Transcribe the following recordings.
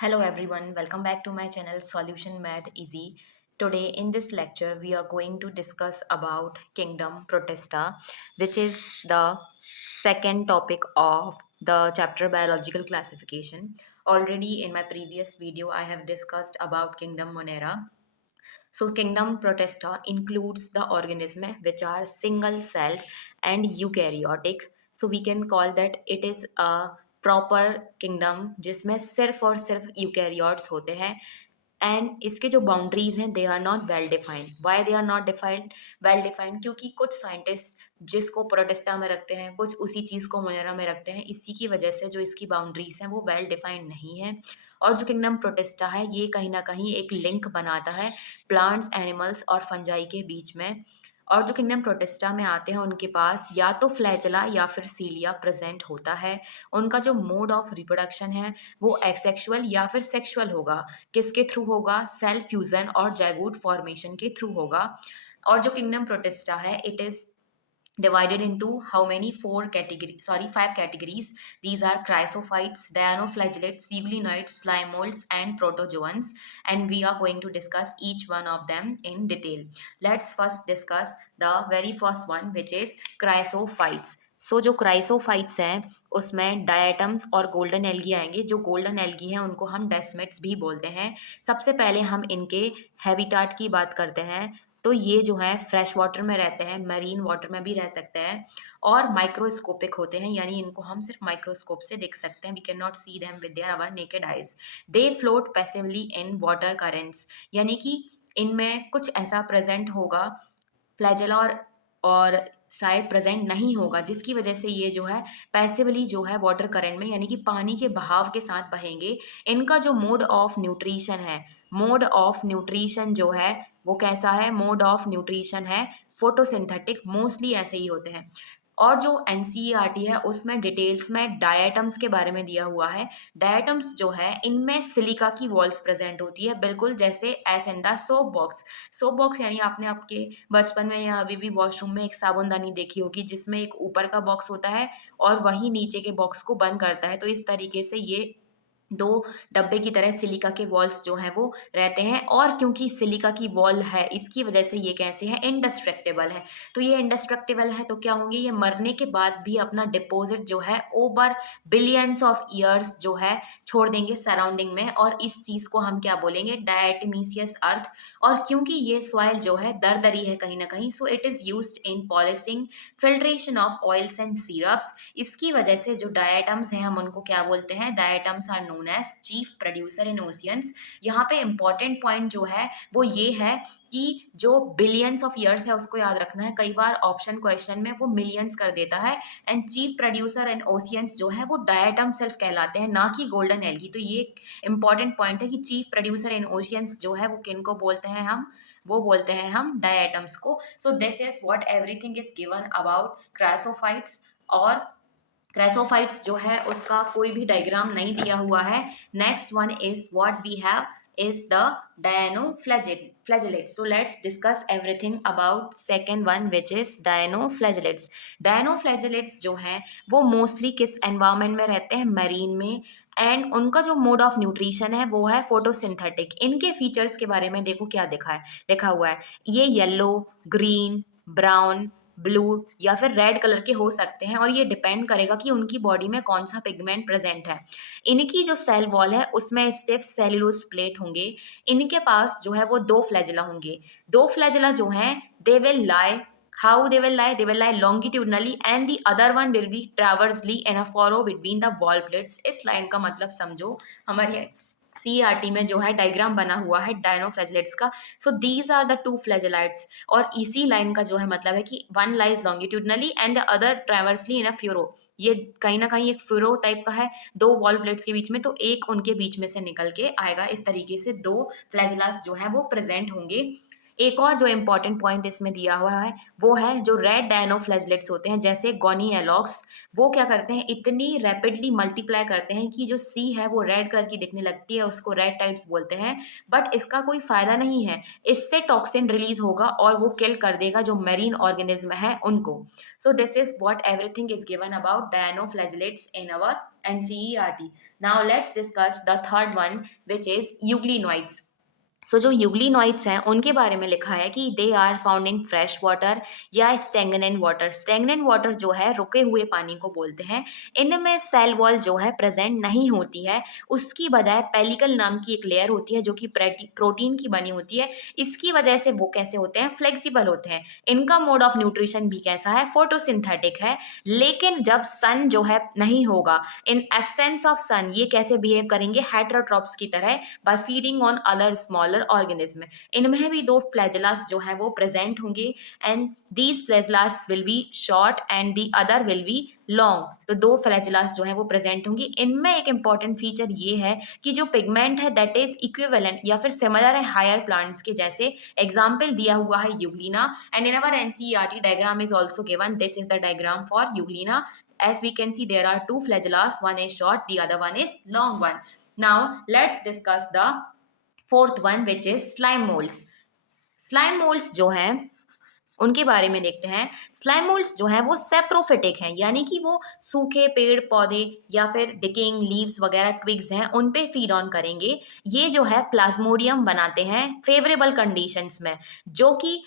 Hello everyone, welcome back to my channel Solution Math Easy. Today in this lecture we are going to discuss about Kingdom Protesta, which is the second topic of the chapter Biological Classification. Already in my previous video I have discussed about Kingdom Monera. So Kingdom Protesta includes the organism which are single celled and eukaryotic. So we can call that it is a proper kingdom जिसमें सिर्फ और सिर्फ eukaryotes होते हैं and इसके जो boundaries हैं they are not well defined. Why they are not defined well defined? क्योंकि कुछ साइंटिस्ट जिसको प्रोटेस्टा में रखते हैं, कुछ उसी चीज़ को मोनेरा में रखते हैं. इसी की वजह से जो इसकी बाउंड्रीज हैं वो वेल डिफाइंड नहीं है. और जो किंगडम प्रोटेस्टा है ये कहीं ना कहीं एक लिंक बनाता है प्लांट्स, एनिमल्स और फंजाई के बीच में. और जो किंगडम प्रोटेस्टा में आते हैं उनके पास या तो फ्लैजला या फिर सीलिया प्रेजेंट होता है. उनका जो मोड ऑफ रिप्रोडक्शन है वो एक्सेक्सुअल या फिर सेक्सुअल होगा. किसके थ्रू होगा? सेल फ्यूजन और जाइगोट फॉर्मेशन के थ्रू होगा. और जो किंगडम प्रोटेस्टा है it is divided into how many? Five categories. These are chrysophytes, dinoflagellates, siglinoids, slime molds and protozoans, and we are going to discuss each one of them in detail. Let's first discuss the very first one, which is chrysophytes. सो जो chrysophytes हैं उसमें diatoms और golden algae आएंगे. जो golden algae हैं उनको हम डेस्मेट्स भी बोलते हैं. सबसे पहले हम इनके हैबिटाट की बात करते हैं. तो ये जो है फ्रेश वाटर में रहते हैं, मरीन वाटर में भी रह सकते हैं और माइक्रोस्कोपिक होते हैं, यानी इनको हम सिर्फ माइक्रोस्कोप से देख सकते हैं. We can not see them with their our naked eyes. They float passively in water currents, यानी कि इनमें कुछ ऐसा प्रेजेंट होगा फ्लैजेला और शायद प्रेजेंट नहीं होगा जिसकी वजह से ये जो है पैसिवली जो है वाटर करंट में यानी कि पानी के बहाव के साथ बहेंगे. इनका जो मोड ऑफ न्यूट्रिशन है, मोड ऑफ न्यूट्रिशन जो है वो कैसा है? मोड ऑफ न्यूट्रिशन है फोटोसिंथेटिक. मोस्टली ऐसे ही होते हैं. और जो एनसीईआरटी है उसमें डिटेल्स में डायटम्स के बारे में दिया हुआ है. डायटम्स जो है इनमें सिलिका की वॉल्स प्रेजेंट होती है, बिल्कुल जैसे S in the soap box. Soap box यानी आपने आपके बचपन में या अभी भी वॉशरूम में एक साबुनदानी देखी होगी जिसमें एक ऊपर का बॉक्स होता है और वही नीचे के बॉक्स को बंद करता है. तो इस तरीके से ये दो डब्बे की तरह सिलिका के वॉल्स जो हैं वो रहते हैं. और क्योंकि सिलिका की वॉल है इसकी वजह से ये कैसे हैं? इंडेस्ट्रक्टेबल है. तो ये इंडेस्ट्रक्टेबल है तो क्या होंगे? ये मरने के बाद भी अपना डिपॉजिट जो है ओवर बिलियंस ऑफ ईयर्स जो है छोड़ देंगे सराउंडिंग में. और इस चीज़ को हम क्या बोलेंगे? डायटमीसियस अर्थ. और क्योंकि ये सॉइल जो है दरदरी है कहीं ना कहीं, so it is used in polishing, filtration of oils and syrups. इसकी वजह से जो डायटम्स हैं हम उनको क्या बोलते हैं? Diatoms are known as chief producer in oceans. यहाँ पे इंपॉर्टेंट पॉइंट जो है वो ये है कि जो बिलियंस ऑफ ईयर्स है उसको याद रखना है. कई बार ऑप्शन क्वेश्चन में वो मिलियंस कर देता है. And chief producer in oceans जो है वो डायटम सेल्फ कहलाते हैं, ना कि गोल्डन एल्गी. तो ये इंपॉर्टेंट पॉइंट है कि चीफ प्रोड्यूसर इन ओशियंस जो है वो किन को बोलते हैं? हम वो बोलते हैं हम डायटम्स को. So this is what everything is given about chrysophytes. और क्रेसोफाइट्स जो है उसका कोई भी डायग्राम नहीं दिया हुआ है. Next one is what we have is the dinoflagellates. So let's discuss everything about second one, which is dinoflagellates. dinoflagellates जो हैं वो मोस्टली किस एनवायरमेंट में रहते हैं? मरीन में. एंड उनका जो मोड ऑफ न्यूट्रिशन है वो है फोटोसिंथेटिक. इनके फीचर्स के बारे में देखो क्या लिखा हुआ है. ये येलो, ग्रीन, ब्राउन, ब्लू या फिर रेड कलर के हो सकते हैं और ये डिपेंड करेगा कि उनकी बॉडी में कौन सा पिगमेंट प्रेजेंट है. इनकी जो सेल वॉल है उसमें स्टिफ सेल्यूलोज प्लेट होंगे. इनके पास जो है वो दो फ्लैजेला होंगे. दो फ्लैजेला जो हैं they will lie, how they will lie longitudinally and the other one will be transversely in a furrow between the wall plates. इस लाइन का मतलब समझो. हमारे सीआरटी में जो है डायग्राम बना हुआ है डायनोफ्लैजेलेट्स का. So these are the two flagellates. और इसी लाइन का जो है मतलब है कि one lies longitudinally and the other transversely in a furrow. ये कहीं ना कहीं एक फ्यूरो टाइप का है दो वॉल प्लेट्स के बीच में, तो एक उनके बीच में से निकल के आएगा. इस तरीके से दो फ्लैजेलास जो है वो प्रेजेंट होंगे. एक और जो इम्पॉर्टेंट पॉइंट इसमें दिया हुआ है वो है जो रेड डायनोफ्लैजेलेट्स होते हैं जैसे गोनिएलॉक्स. वो क्या करते हैं? इतनी रैपिडली मल्टीप्लाई करते हैं कि जो सी है वो रेड कलर की दिखने लगती है, उसको रेड टाइड्स बोलते हैं. बट इसका कोई फायदा नहीं है, इससे टॉक्सिन रिलीज होगा और वो किल कर देगा जो मेरीन ऑर्गेनिज्म है उनको. So this is what everything is given about dinoflagellates in our NCERT. Now let's discuss the third one which is euglenoids. So जो यूग्लिनॉइड्स हैं उनके बारे में लिखा है कि they are found in fresh water या स्टेगनेंट वाटर। स्टेगनेंट वाटर जो है रुके हुए पानी को बोलते हैं। इनमें सेल वॉल जो है प्रेजेंट नहीं होती है, उसकी बजाय पेलिकल नाम की एक लेयर होती है जो कि प्रोटीन की बनी होती है। इसकी वजह से वो कैसे होते हैं, फ्लेक्सिबल होते हैं। इनका मोड ऑफ न्यूट्रिशन भी कैसा है, फोटोसिंथेटिक है। लेकिन जब सन जो है नहीं होगा, इन एब्सेंस ऑफ सन ये कैसे बिहेव करेंगे, हेटेरोट्रॉप्स की तरह, by feeding on other smaller organism. इनमें भी दो फ्लैजेलास जो है वो प्रेजेंट होंगे and these flagellas will be short and the other will be long. तो दो फ्लैजेलास जो है वो प्रेजेंट होंगी। इनमें एक इंपॉर्टेंट फीचर ये है कि जो पिगमेंट है दैट इज इक्विवेलेंट या फिर सिमिलर है हायर प्लांट्स के जैसे। एग्जाम्पल दिया हुआ है Euglena and in our NCERT diagram is also given. This is the diagram for Euglena. As we can see, there are two flagellas, one is short, the other one is long one. Now let's discuss the fourth one which is slime molds. Slime molds जो हैं उनके बारे में देखते हैं। Slime moulds जो हैं वो सेप्रोफिटिक हैं, यानी कि वो सूखे पेड़ पौधे या फिर डिकेइंग लीव्स वगैरह ट्विग्स हैं उन पे फीड ऑन करेंगे। ये जो है प्लाज्मोडियम बनाते हैं फेवरेबल कंडीशंस में, जो कि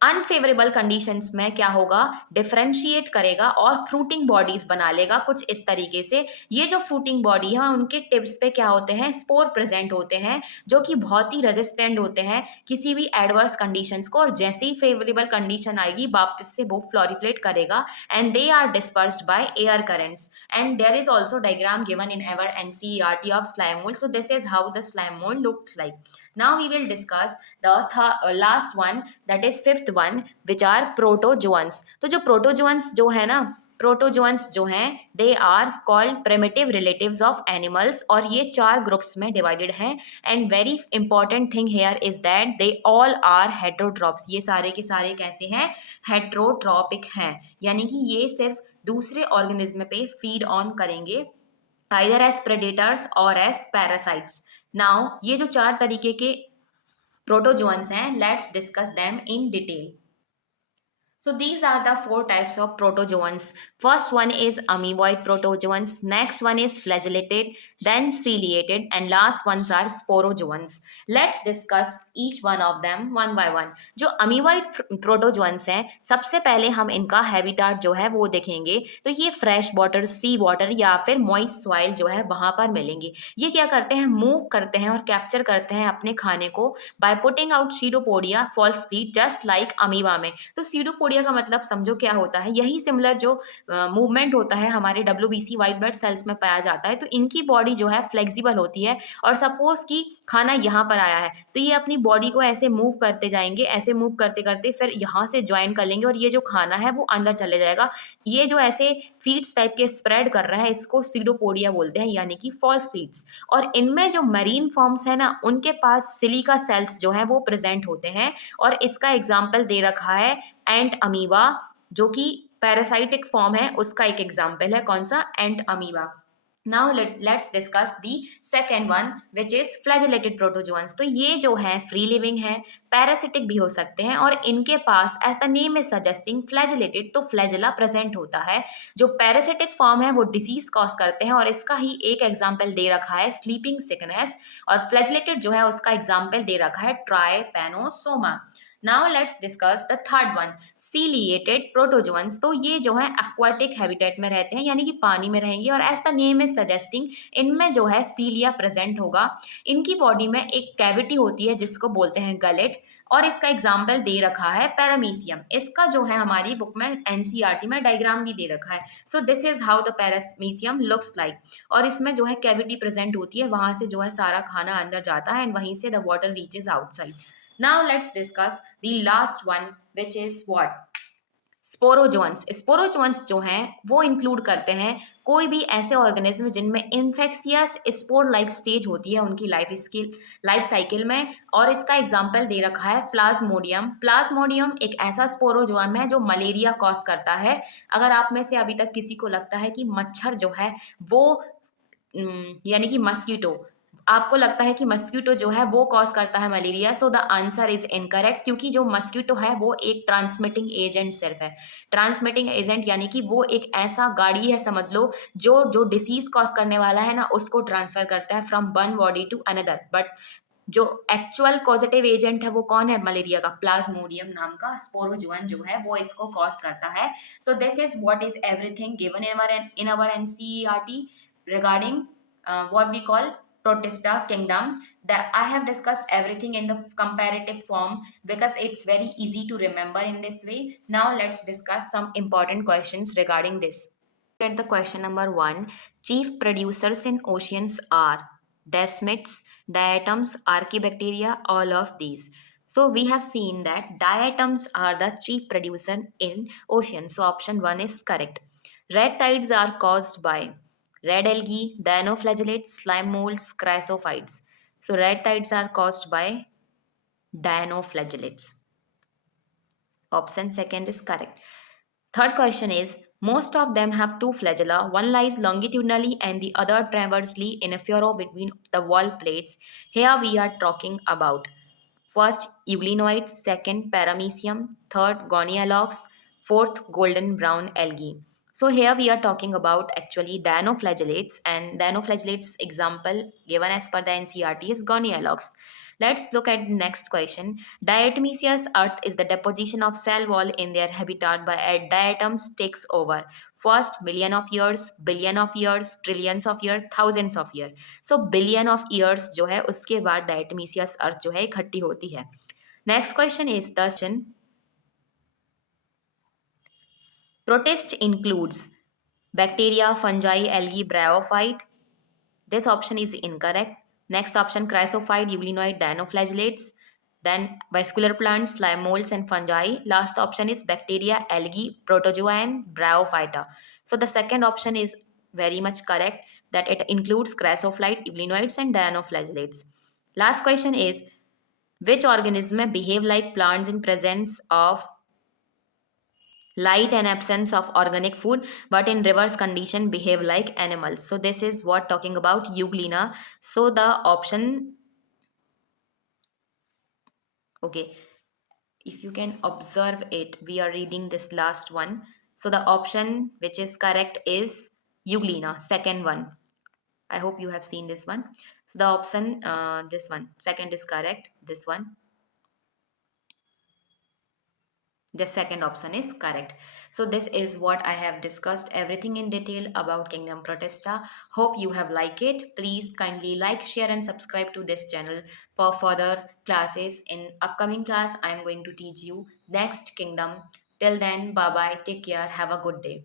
अनफेवरेबल कंडीशंस में क्या होगा, डिफरेंशिएट करेगा और फ्रूटिंग बॉडीज बना लेगा कुछ इस तरीके से। ये जो फ्रूटिंग बॉडी है उनके टिप्स पे क्या होते हैं, स्पोर प्रेजेंट होते हैं जो कि बहुत ही रेजिस्टेंट होते हैं किसी भी एडवर्स कंडीशंस को, और जैसे ही फेवरेबल कंडीशन आएगी वापस से वो फ्लोरिफ्लेट करेगा and they are dispersed by air currents. And there is also diagram given in our NCERT of slime mould. So this is how the slime mould looks like. Now we will discuss the last one, that is fifth one, which are protozoans. तो जो protozoans जो है ना, protozoans जो हैं they are called primitive relatives of animals, और ये चार ग्रुप्स में डिवाइडेड हैं। And very important thing here is that they all are heterotrophs. ये सारे के सारे कैसे हैं, हेट्रोट्रॉपिक हैं, यानी कि ये सिर्फ दूसरे ऑर्गेनिज्म पे फीड ऑन करेंगे either as predators or as parasites. Now ये जो चार तरीके के प्रोटोजोन्स हैं, let's discuss them in detail. So these are the four types of protozoans. First one is amoeboid protozoans, next one is flagellated, then ciliated, and last ones are sporozoans. Let's discuss each one of them one by one. जो amoeboid protozoans हैं, सबसे पहले हम इनका habitat जो है वो देखेंगे। तो ये फ्रेश वाटर, सी वाटर या फिर मॉइस्ट सॉइल जो है वहां पर मिलेंगे। ये क्या करते हैं, मूव करते हैं और कैप्चर करते हैं अपने खाने को by putting out pseudopodia false speed just like amoeba में। तो सीडोपोडिया का मतलब समझो क्या होता है, यही सिमिलर जो मूवमेंट होता है हमारे WBC व्हाइट ब्लड सेल्स में पाया जाता है। तो इनकी बॉडी जो है फ्लेक्सिबल होती है, और सपोज कि खाना यहाँ पर आया है तो ये अपनी बॉडी को ऐसे मूव करते जाएंगे, ऐसे मूव करते करते फिर यहाँ से ज्वाइन कर लेंगे और ये जो खाना है वो अंदर चले जाएगा। ये जो ऐसे फीड्स टाइप के स्प्रेड कर रहा है इसको सीडोपोडिया बोलते हैं, यानी कि फॉल्स फीड्स। और इनमें जो मरीन फॉर्म्स है ना, उनके पास सिलिका सेल्स जो है वो प्रेजेंट होते हैं, और इसका एग्जाम्पल दे रखा है एंट अमीबा, जो कि पैरासाइटिक फॉर्म है, उसका एक एग्जाम्पल है। कौन सा, एंट amoeba. Now let's discuss the second one which is flagellated protozoans. तो ये जो है फ्री लिविंग है, पैरासिटिक भी हो सकते हैं, और इनके पास as the name is suggesting flagellated, तो फ्लैजेला प्रेजेंट होता है। जो पैरासिटिक फॉर्म है वो डिसीज कॉज करते हैं, और इसका ही एक एग्जाम्पल दे रखा है स्लीपिंग सिकनेस, और फ्लैजेलेटेड जो है उसका एग्जाम्पल दे रखा है trypanosoma. Now let's discuss the third one, ciliated protozoans. तो ये जो है एक्वाटिक हैबिटेट में रहते हैं, यानी कि पानी में रहेंगे, और as the name is suggesting इनमें जो है सीलिया प्रेजेंट होगा। इनकी बॉडी में एक कैविटी होती है जिसको बोलते हैं गलेट, और इसका एग्जाम्पल दे रखा है पैरामीशियम। इसका जो है हमारी बुक में एनसीईआरटी में डायग्राम भी दे रखा है। So this is how the paramecium looks like, और इसमें जो है कैविटी प्रेजेंट होती है, वहां से जो है सारा खाना अंदर जाता है एंड वहीं से the water reaches outside. Now let's discuss the last one which is what? Sporozoans. Sporozoans जो हैं वो इंक्लूड करते हैं कोई भी ऐसे ऑर्गेनिज्म जिनमें इन्फेक्शियस स्पोर लाइक स्टेज होती है उनकी लाइफ साइकिल में, और इसका एग्जाम्पल दे रखा है प्लाज्मोडियम. प्लाज्मोडियम एक ऐसा स्पोरोजोन है जो मलेरिया कॉज करता है. अगर आप में से अभी तक किसी को लगता है कि मच्छर जो है वो यानी कि मस्कीटो आपको लगता है कि मस्क्यूटो जो है वो कॉज करता है malaria, so the answer is incorrect, क्योंकि जो मस्क्यूटो है वो एक ट्रांसमिटिंग एजेंट सिर्फ है। ट्रांसमिटिंग एजेंट यानी कि वो एक ऐसा गाड़ी है, समझ लो, जो जो डिसीज कॉज करने वाला है ना उसको ट्रांसफर करता है from one body to another. But जो एक्चुअल पॉजिटिव एजेंट है वो कौन है मलेरिया का? प्लाज्मोडियम नाम का स्पोरोजुअन जो है वो इसको कॉज करता है। So this is what is everything given in our NCERT regarding what we call protista kingdom. That I have discussed everything in the comparative form because it's very easy to remember in this way. Now let's discuss some important questions regarding this. Get the question number 1. Chief producers in oceans are desmids, diatoms, archaebacteria, all of these. So we have seen that diatoms are the chief producer in ocean. So option 1 is correct. Red tides are caused by red algae, dinoflagellates, slime molds, chrysophytes. So red tides are caused by dinoflagellates. Option second is correct. Third question is, most of them have two flagella. One lies longitudinally and the other transversely in a furrow between the wall plates. Here we are talking about first euglenoids, second paramecium, third gonialogs, fourth golden brown algae. So here we are talking about actually dinoflagellates, and dinoflagellates example given as per the NCERT is gonialogs. Let's look at the next question. Diatomaceous earth is the deposition of cell wall in their habitat by a diatoms takes over. First million of years, billion of years, trillions of years, thousands of years. So billion of years जो है उसके बाद डायटमीसियस अर्थ जो है इकट्ठी होती है। Next question is the protist includes bacteria, fungi, algae, bryophyte. This option is incorrect. Next option, chrysophyte, euglenoid, dinoflagellates. Then vascular plants, slime molds and fungi. Last option is bacteria, algae, protozoa and bryophyta. So the second option is very much correct, that it includes chrysophyte, euglenoids and dinoflagellates. Last question is, which organism behave like plants in presence of light and absence of organic food, but in reverse condition behave like animals? So this is what talking about euglena. So the option, okay, if you can observe it, we are reading this last one. So the option which is correct is euglena, second one. I hope you have seen this one. So the option, this one, second is correct, this one. The second option is correct. So this is what I have discussed everything in detail about Kingdom Protesta. Hope you have liked it. Please kindly like, share and subscribe to this channel for further classes. In upcoming class, I am going to teach you next kingdom. Till then, bye bye. Take care. Have a good day.